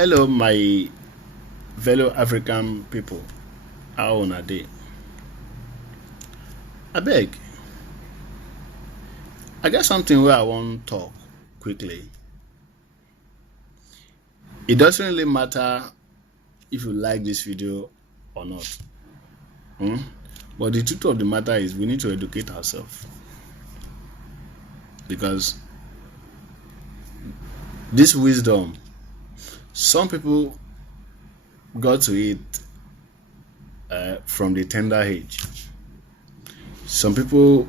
Hello, my fellow African people. How una dey? Abeg, I get something where I wan talk quickly. It doesn't really matter if you like this video or not. Hmm? But the truth of the matter is we need to educate ourselves because this wisdom, some people got to it from the tender age. Some people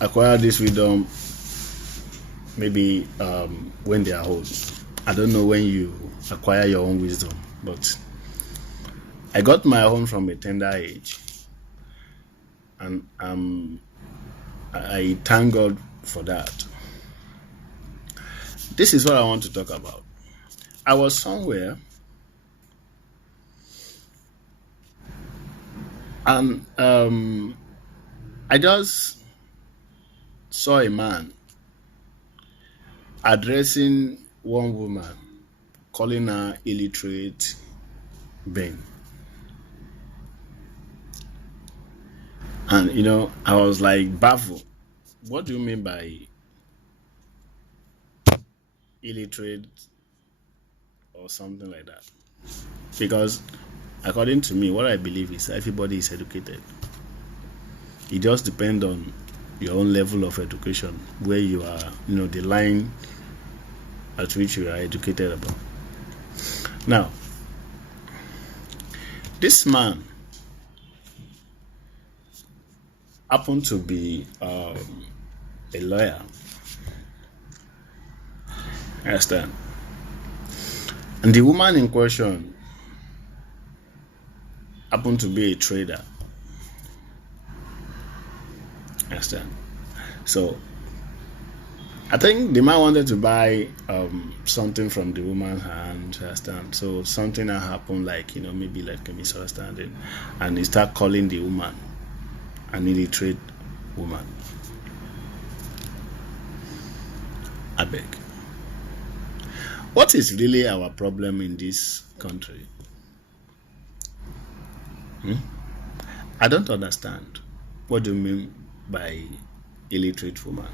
acquire this wisdom maybe when they are old. I don't know when you acquire your own wisdom, but I got my own from a tender age, and I thank God for that. This is what I want to talk about. I was somewhere and I just saw a man addressing one woman, calling her illiterate being. And I was like baffled. What do you mean by illiterate or something like that? Because according to me, what I believe is everybody is educated. It just depends on your own level of education, where you are, the line at which you are educated about. Now, this man happened to be a lawyer. Understand? And the woman in question happened to be a trader. Understand? So I think the man wanted to buy something from the woman's hand. Understand? So something that happened, like maybe like a misunderstanding, and he start calling the woman an illiterate woman. I beg. What is really our problem in this country? I don't understand. What do you mean by illiterate woman?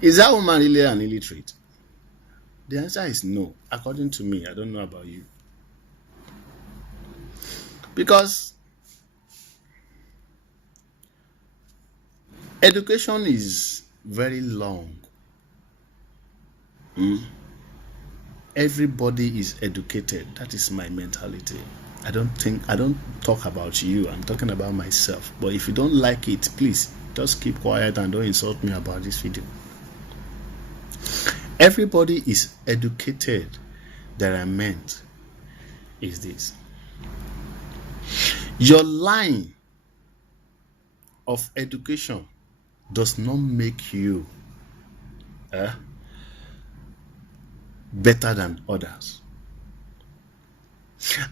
Is that woman really an illiterate? The answer is no, according to me. I don't know about you. Because education is very long. Everybody is educated. That is my mentality. I don't talk about you. I'm talking about myself. But if you don't like it, please just keep quiet and don't insult me about this video. Everybody is educated. That I meant is this: your line of education does not make you better than others.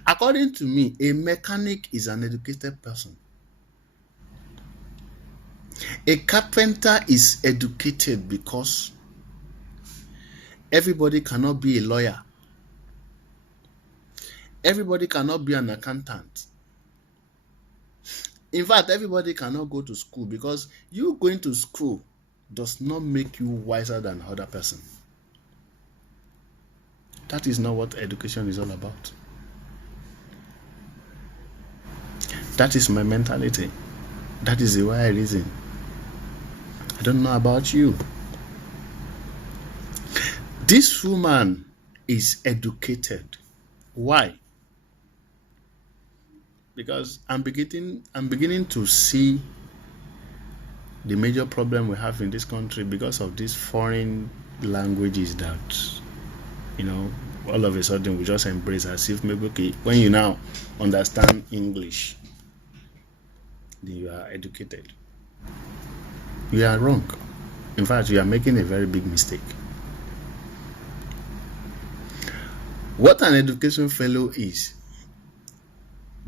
According to me, a mechanic is an educated person. A carpenter is educated because everybody cannot be a lawyer. Everybody cannot be an accountant. In fact, everybody cannot go to school, because you going to school does not make you wiser than other person. That is not what education is all about. That is my mentality. That is the way I reason. I don't know about you. This woman is educated. Why? Because I'm beginning to see the major problem we have in this country because of these foreign languages that all of a sudden we just embrace as if maybe, okay, when you now understand English, then you are educated. You are wrong. In fact, you are making a very big mistake. What an education fellow is,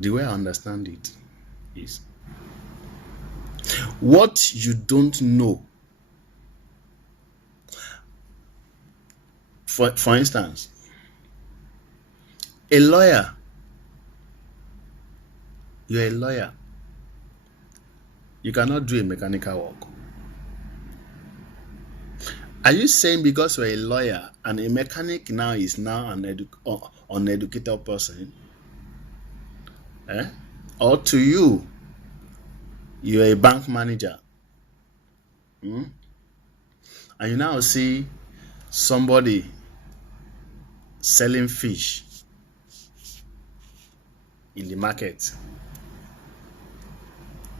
the way I understand it, is what you don't know. For instance, A lawyer. You're a lawyer. You cannot do a mechanical work. Are you saying because you're a lawyer and a mechanic now is now an uneducated person? Or to you, you're a bank manager. And you now see somebody selling fish in the market.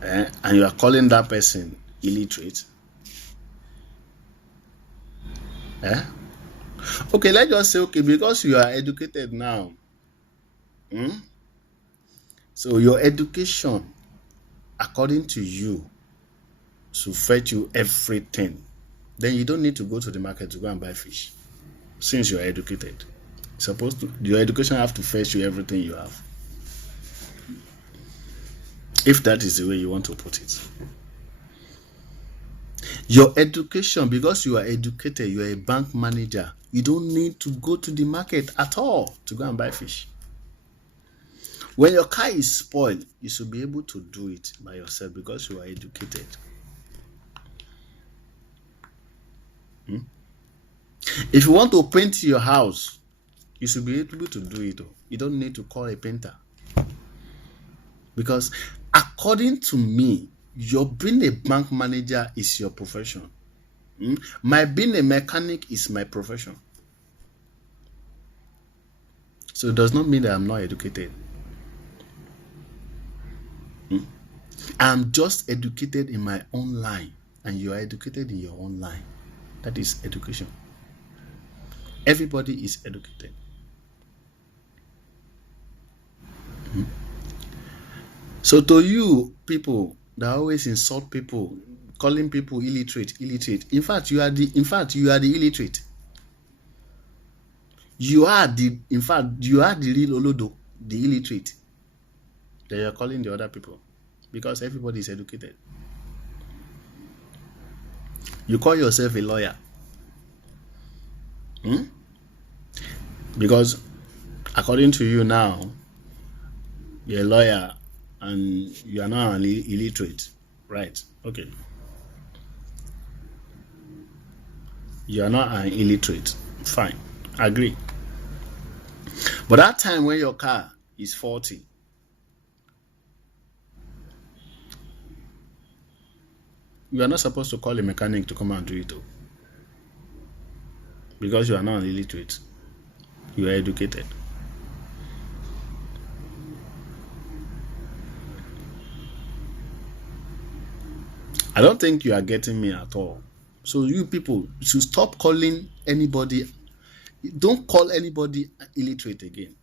And you are calling that person illiterate. Okay, let's just say, okay, because you are educated now. So your education, according to you, should fetch you everything. Then you don't need to go to the market to go and buy fish. Since you are educated. Your education have to fetch you everything you have. If that is the way you want to put it. Your education, because you are educated, you are a bank manager, you don't need to go to the market at all to go and buy fish. When your car is spoiled, you should be able to do it by yourself because you are educated. If you want to paint your house, you should be able to do it. You don't need to call a painter. Because according to me, your being a bank manager is your profession. My being a mechanic is my profession. So it does not mean that I'm not educated. I'm just educated in my own line, and you are educated in your own line. That is education. Everybody is educated. So to you people that always insult people, calling people illiterate. In fact, you are the illiterate. You are the real Olodo, the illiterate. That you are calling the other people. Because everybody is educated. You call yourself a lawyer. Because according to you now, you're a lawyer and you are not an illiterate. Right. Okay. You are not an illiterate. Fine. Agree. But that time when your car is faulty, you are not supposed to call a mechanic to come and do it. Because you are not an illiterate. You are educated. I don't think you are getting me at all. So you people should stop calling anybody. Don't call anybody illiterate again.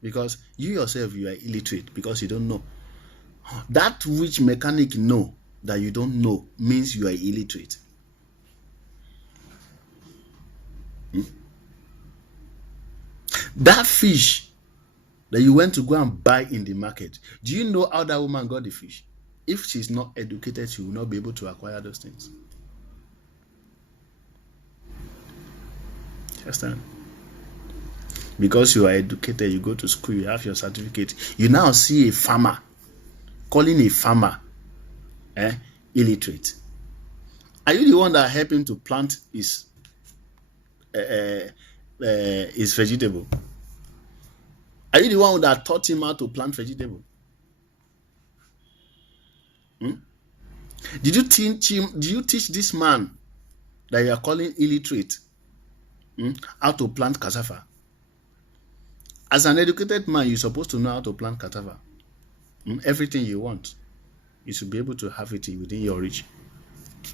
Because you yourself, you are illiterate because you don't know. That which mechanic know that you don't know means you are illiterate. That fish that you went to go and buy in the market, do you know how that woman got the fish? If she's not educated, she will not be able to acquire those things. Understand? Because you are educated, you go to school, you have your certificate. You now see a farmer calling a farmer illiterate. Are you the one that helped him to plant his vegetable? Are you the one that taught him how to plant vegetable? Did you teach him? Did you teach this man that you are calling illiterate how to plant cassava? As an educated man, you're supposed to know how to plant cassava. Everything you want, you should be able to have it within your reach,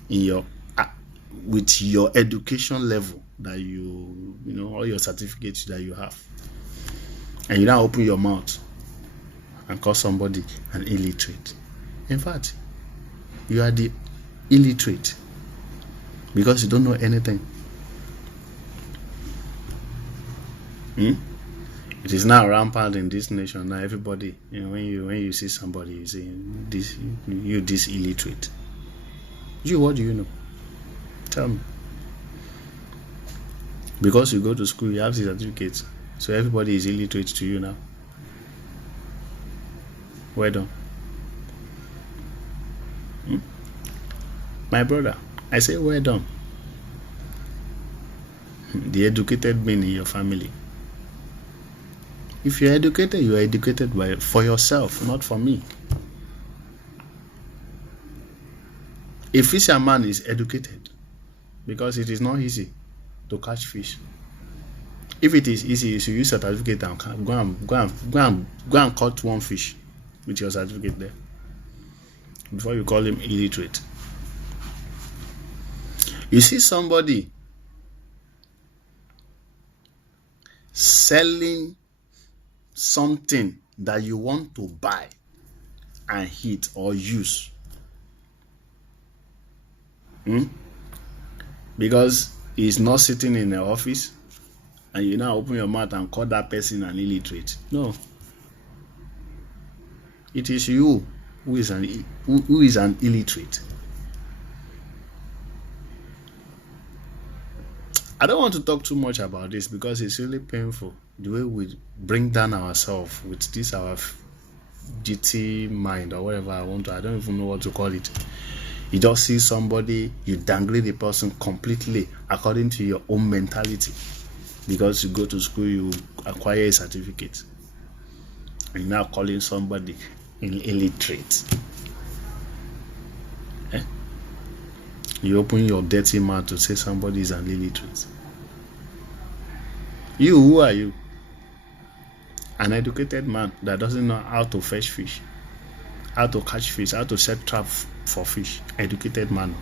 with your education level that all your certificates that you have. And you now open your mouth and call somebody an illiterate. In fact, you are the illiterate because you don't know anything. It is now rampant in this nation. Now everybody, when you see somebody, you say this illiterate. What do you know? Tell me. Because you go to school, you have the certificate. So everybody is illiterate to you now. Well done. My brother, I say well done. The educated men in your family. If you're educated, you are educated for yourself, not for me. A fisherman is educated because it is not easy to catch fish. If it is easy, you should use a certificate and go and catch one fish with your certificate there before you call him illiterate. You see somebody selling something that you want to buy and eat or use, because he's not sitting in the office, and you now open your mouth and call that person an illiterate. No, it is you who is an illiterate. I don't want to talk too much about this because it's really painful the way we bring down ourselves with this our GT mind or whatever I don't even know what to call it. You just see somebody, you downgrade the person completely according to your own mentality. Because you go to school, you acquire a certificate, and you're now calling somebody an illiterate. You open your dirty mouth to say somebody is an illiterate. You, who are you? An educated man that doesn't know how to fetch fish, how to catch fish, how to set trap for fish. Educated man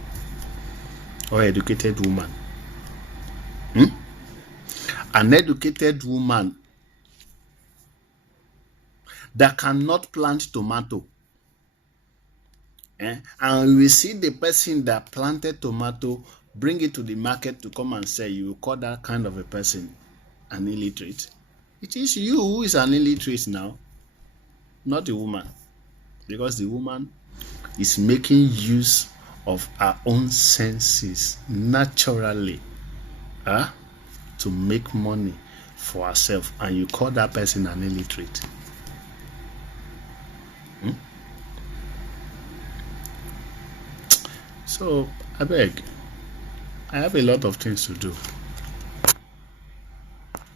or educated woman. An educated woman that cannot plant tomato. And we see the person that planted tomato bring it to the market to come and sell. You call that kind of a person an illiterate? It is you who is an illiterate now, not the woman, because the woman is making use of her own senses naturally to make money for herself, and you call that person an illiterate. So I beg, I have a lot of things to do.